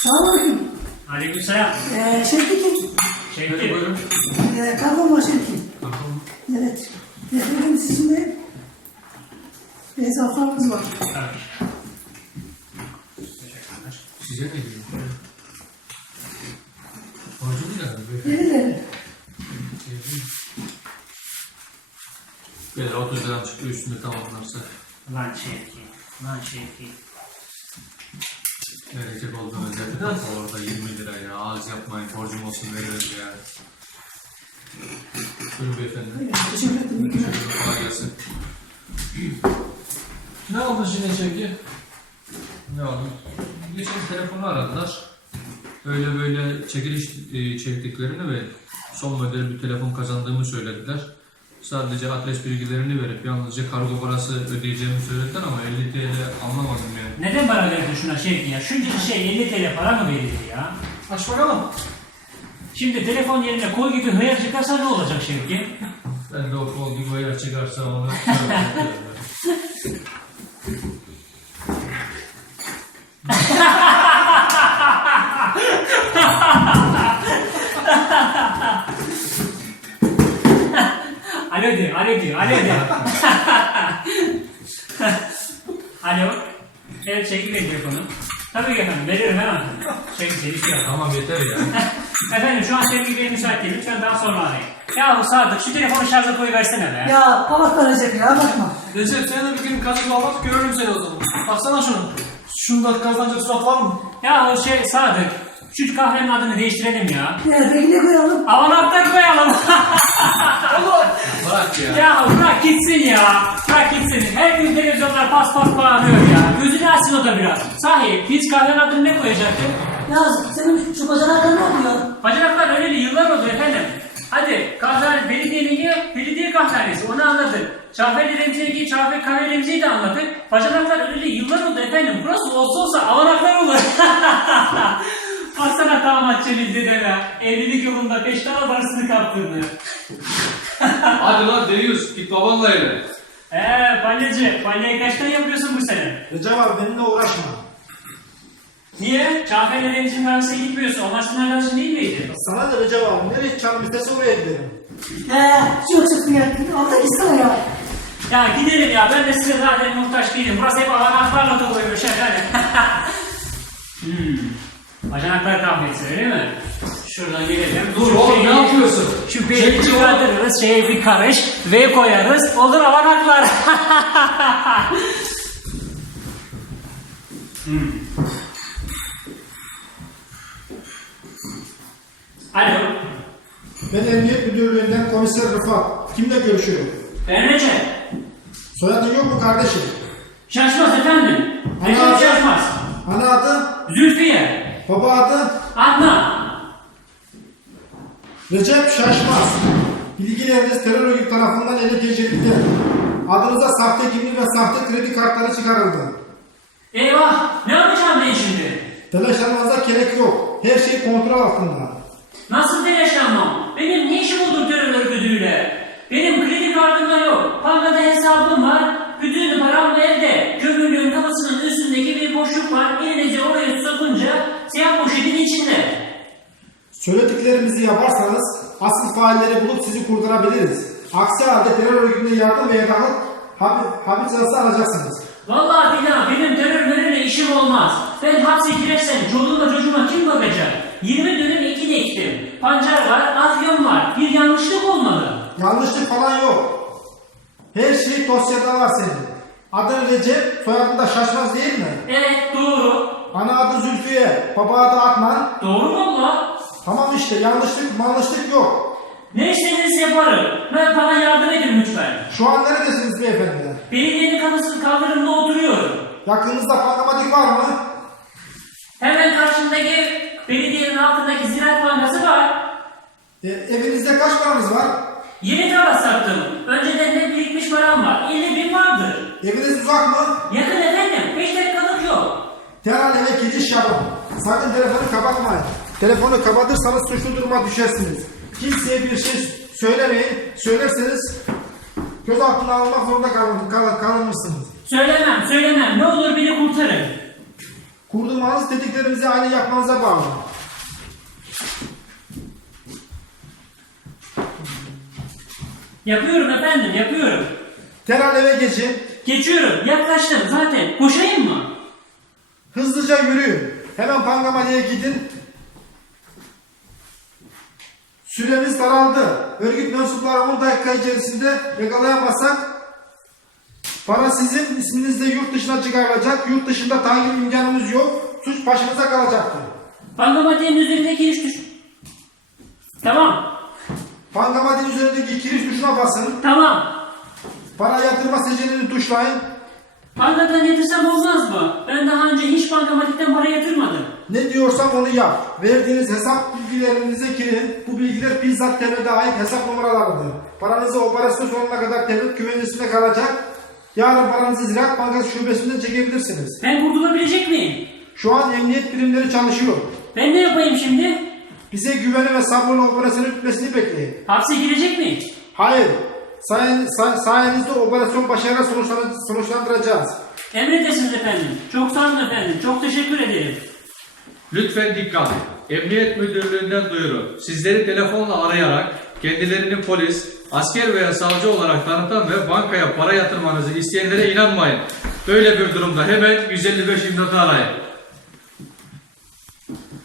Sağolun. Aleyküm selam. Ee, Şevki kim? Şevki. Buyurun. Ee, Kavama Şevki. Kavama. Evet. Efendim sizinle hesaplarımız var. Evet. Teşekkürler. Size ne diyor? Hacı mı geldi? Evet. Böyle evet. evet, 30 liradan çıktı üstünde tamamlarsa. Lan Şevki. Lan Şevki. Verecek olduğum özellikle de orada 20 lira ya. Ağız yapmayın, borcum olsun veririz ya. Buyurun beyefendi. Teşekkür ederim. Kolay gelsin. ne oldu şimdi Çevki? Ne oldu? Geçen telefonu aradılar. Öyle böyle çekiliş çektiklerini ve son model bir telefon kazandığımı söylediler sadece adres bilgilerini verip yalnızca kargo parası ödeyeceğimi söyledin ama 50 TL anlamadım yani. Neden para verdin şuna Şevki ya? Şunca bir şey 50 TL para mı verildi ya? Aç bakalım. Şimdi telefon yerine kol gibi hıyar çıkarsa ne olacak Şevki? Ben de o kol gibi hıyar çıkarsa onu... <ben. gülüyor>, Alo evet alo. alo. Evet çekil ediyor konu. Tabii ki efendim veririm hemen. Çekil çekil şey Tamam yeter ya. efendim şu an sevgili bir müsait değil. Lütfen daha sonra arayın. Ya bu Sadık şu telefonu şarjı koyu versene be. Ya babak verecek ya bakma. Recep sen de bir gün kazık olmaz görürüm seni o zaman. Baksana şunu. Şunda kazanacak surat var mı? Ya o şey Sadık. Şu kahvenin adını değiştirelim ya. Ya peki ne koyalım? Avanaptak koyalım. gitsin ya. Bırak gitsin. Her gün televizyonlar pas pas bağırıyor ya. Gözünü açsın o da biraz. Sahi, pis kahven adını ne koyacaktı? Ya senin şu bacanaklar ne oluyor? Bacanaklar öyleli yıllar oldu efendim. Hadi kahvehane belediyenin ye, belediye kahvehanesi onu anladık. Çağfeli ki, Çağfeli Kahve Remzi'yi de anladık. Bacanaklar öyle yıllar oldu efendim. Burası olsa olsa avanaklar olur. Aslan Atağım Atçeli dedeme. Evlilik yolunda beş tane barısını kaptırdı. Adına Deus, Pipavanlayla. Eee, palyacı, palyayı kaçta yapıyorsun bu sene? Recep abi, benimle uğraşma. Niye? Çağfer Erenci Mühendis'e gitmiyorsun, onlar sınav arkadaşı şey değil miydi? Sana da Recep abi, nereye çağın bitesi oraya gidelim. Eee, çok çok bir yer, orada gitsene ya. Ya gidelim ya, ben de size de zaten muhtaç değilim. Burası hep ağaçlarla doluyor, şey hadi. hmm, ajanaklar kahvesi öyle mi? Şuradan gelelim. Dur, Dur oğlum şeyi... ne yapıyorsun? Şu beyi çıkartırız, şeyi o... şey, bir karış, V koyarız. Olur avanaklar. haklar. Alo. Ben Emniyet Müdürlüğü'nden Komiser Rıfat. Kimle görüşüyorum? Emrece. Soyadı yok mu kardeşim? Şaşmaz efendim. Ana Peki adı? Şaşmaz. Ana adı? Zülfiye. Baba adı? Adnan. Recep Şaşmaz, bilgileriniz terör örgütü tarafından ele geçirildi. Adınıza sahte kimlik ve sahte kredi kartları çıkarıldı. Eyvah! Ne yapacağım ben şimdi? Telaşlanmanıza e gerek yok. Her şey kontrol altında. Nasıl telaşlanmam? Benim ne işim olur terör örgütüyle? kendinizi yaparsanız asıl failleri bulup sizi kurtarabiliriz. Aksi halde terör örgütüne yardım ve yakalık hapis arası alacaksınız. Vallahi billah benim terör örgütüne işim olmaz. Ben hapse girersem çocuğuma çocuğuma kim bakacak? 20 dönüm iki dektim. Pancar var, afyon var. Bir yanlışlık olmadı. Yanlışlık falan yok. Her şey dosyada var senin. Adın Recep, soyadın da şaşmaz değil mi? Evet, doğru. Ana adı Zülfiye, baba adı Atman. Doğru mu Allah? Tamam işte yanlışlık, yanlışlık yok. Ne işleriniz yaparım. Ben bana yardım edin lütfen. Şu an neredesiniz beyefendi? Beyin yeni kapısının kaldırımında oturuyorum. Yakınınızda panamatik var mı? Hemen karşımdaki belediyenin altındaki ziraat bankası var. E, evinizde kaç paranız var? Yeni tava sattım. Önceden de birikmiş param var. 50 bin vardır. Eviniz uzak mı? Yakın efendim. Beş dakikalık yok. Derhal eve gidiş yapın. Sakın telefonu kapatmayın. Telefonu kapatırsanız suçlu duruma düşersiniz. Kimseye bir şey söylemeyin. Söylerseniz göz altına almak zorunda kal kal kalmışsınız. Söylemem, söylemem. Ne olur beni kurtarın. Kurduğumuz dediklerinizi aynı yapmanıza bağlı. Yapıyorum efendim, yapıyorum. Terhal eve geçin. Geçiyorum, yaklaştım zaten. Koşayım mı? Hızlıca yürüyün. Hemen Pangama'ya gidin, Süremiz daraldı. Örgüt mensupları 10 dakika içerisinde yakalayamazsak para sizin isminizle yurt dışına çıkarılacak. Yurt dışında takip imkanımız yok. Suç başınıza kalacaktır. Pangamatiğin üzerindeki iş düş... Tamam. Pangamatiğin üzerindeki kiriş tuşuna basın. Tamam. Para yatırma seçeneğini tuşlayın. Pangadan yatırsam olmaz mı? Ne diyorsam onu yap. Verdiğiniz hesap bilgilerinize girin. Bu bilgiler bizzat TEB'de ait hesap numaralarıdır. Paranızı operasyon sonuna kadar TEB güvencesinde kalacak. Yarın paranızı Ziraat Bankası Şubesi'nden çekebilirsiniz. Ben vurdurabilecek miyim? Şu an emniyet birimleri çalışıyor. Ben ne yapayım şimdi? Bize güveni ve sabrın operasyonun bitmesini bekleyin. Hapse girecek mi? Hayır. Say say, say sayenizde operasyon başarıyla sonuçlandır sonuçlandıracağız. Emredesiniz efendim. Çok sağ olun efendim. Çok teşekkür ederim. Lütfen dikkat. Emniyet Müdürlüğü'nden duyuru. Sizleri telefonla arayarak kendilerini polis, asker veya savcı olarak tanıtan ve bankaya para yatırmanızı isteyenlere inanmayın. Böyle bir durumda hemen 155 imdatı arayın.